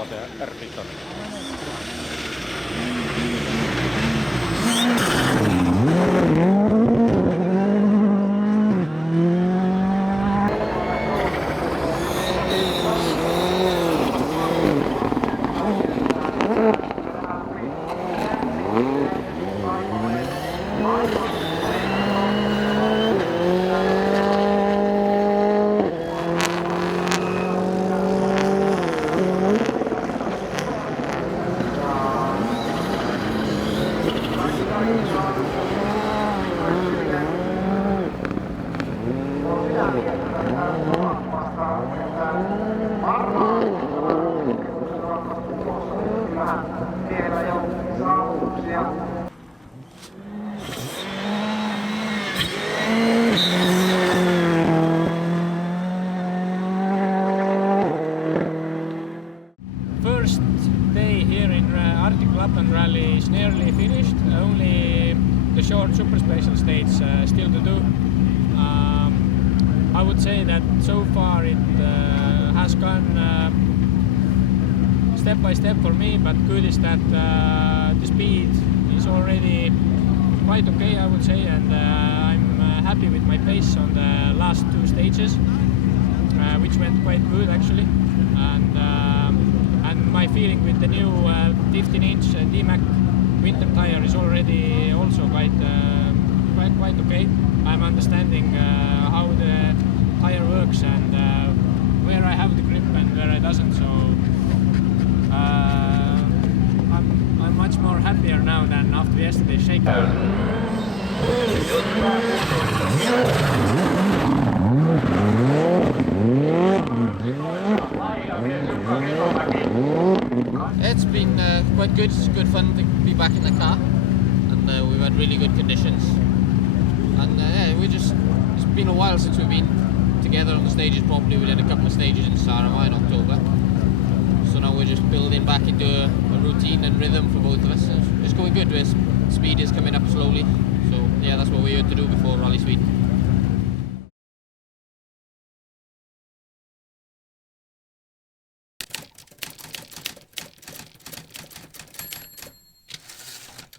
saa se R-piton. First day here in Arctic Lapland Rally is nearly finished. Only the short super special stage still to do. I would say that so far it has gone step by step for me, but good is that the speed is already quite okay, I would say, and I'm happy with my pace on the last two stages, which went quite good actually, and my feeling with the new 15-inch D-Mac winter tire is already also quite okay. I'm understanding how the tire works and where I have the grip and where I doesn't, so I'm much more happier now than after yesterday's shakedown. It's been quite good. It's good fun to be back in the car, and we've had really good conditions. And yeah, it's been a while since we've been together on the stages properly. We did a couple of stages in Saaremaa in October, so now we're just building back into a routine and rhythm for both of us. It's going good. Speed is coming up slowly, so yeah, that's what we're here to do before Rally Sweden.